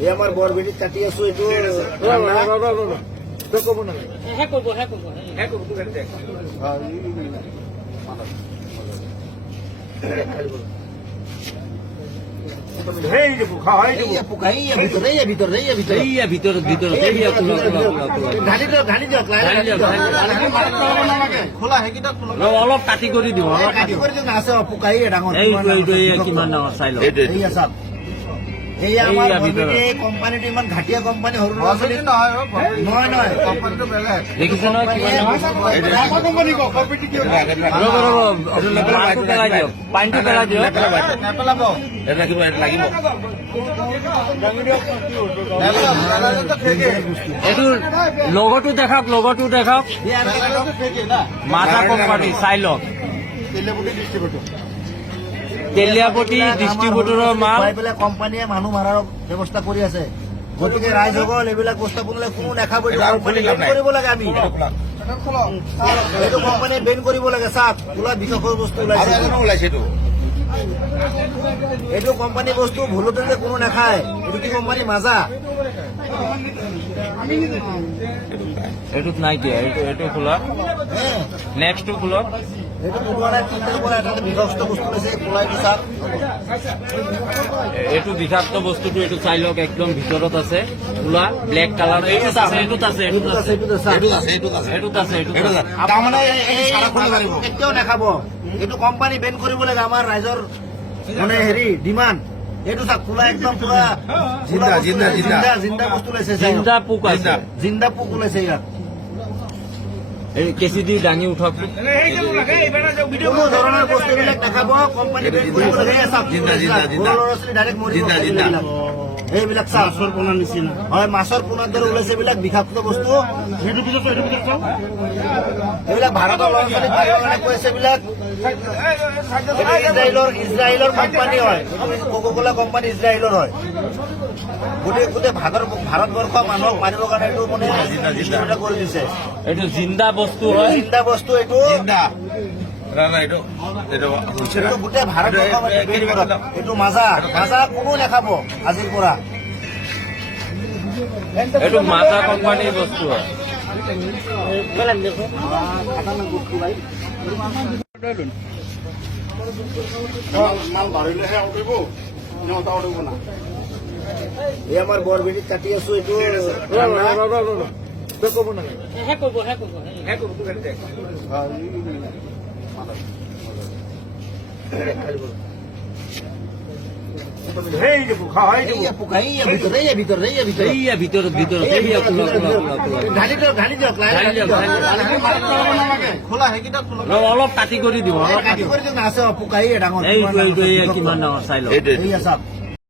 এই আমাৰ বৰবেটি কাটি আছো এইটো কব না অলপ কাটি কৰি দিওঁ কিমান ডাঙৰ চাই লওঁ এই আমাৰ কোম্পানিটো ইমান ঘাটিয়া কোম্পানি সৰু ল'ৰা ছোৱালী নহয় কোম্পানিটো বেলেগ দেখিছে নহয় পানীটো পেলাই দিয়ক নেপেলাব এইটো লগতো দেখাওক মাথা কোম্পানী চাই লওক তেলিয়াপতি ডিষ্ট্ৰিবিউটৰৰ মাল কোম্পানীয়ে মানুহ মাৰাৰ ব্যৱস্থা কৰি আছে গতিকে ৰাইজসকল এইবিলাক বস্তু বনালে কোনো নাখাব কৰিব লাগে আমি এইটো কোম্পানীয়ে বেন কৰিব লাগে চাওক ওলা বিষয়ৰ বস্তু ওলাইছে এইটো কোম্পানী বস্তু ভুলতে যে কোনো নাখায় এইটো কি কোম্পানী মাজা এইটোত নাই দিয়া এইটো খোলা নেক্সটটো খোলক এইটো বিষাক্ত বস্তুটো এইটো চাই লওক একদম ভিতৰত আছে খোলা ব্লেক কালাৰ কেতিয়াও নাখাব এইটো কোম্পানী বেন কৰিব লাগে আমাৰ ৰাইজৰ মানে হেৰি ডিমাণ্ড এইটো চাওক খোলা একদম পুৰা জিন্দা বস্তু ওলাইছে জিন্দা পোক ওলাইছে ইয়াত কেঁচি দি দাঙি উঠক কোনো ধৰণৰ বস্তুবিলাক দেখাব কোম্পানী এইবিলাক মাছৰ পোনাৰ নিচিনা হয় মাছৰ পোনাৰ দৰে ওলাইছে এইবিলাক বিষাক্ত বস্তু এইবিলাক ভাৰতৰ ল'ৰা ছোৱালী কৈছে এইবিলাক ইজৰাইলৰ কোম্পানী হয় কোকা-কোলা কোম্পানী ইজৰাইলৰ হয় গোটেই ভাৰতবৰ্ষ মানুহক মাৰিবৰ কাৰণে এইটো মানে কৰি দিছে এইটো জিন্দা বস্তু হয় জিন্দা বস্তু এইটো গোটেই ভাৰতবৰ্ষ এইটো মাজা কোনো নাখাব আজিৰ পৰা এইটো মাজা কোম্পানীৰ বস্তু হয় এই আমাৰ বৰবেটি কাটি আছো এইটো কব না অলপ কাটি কৰি দিওঁ কিমান ডাঙৰ চাই লওক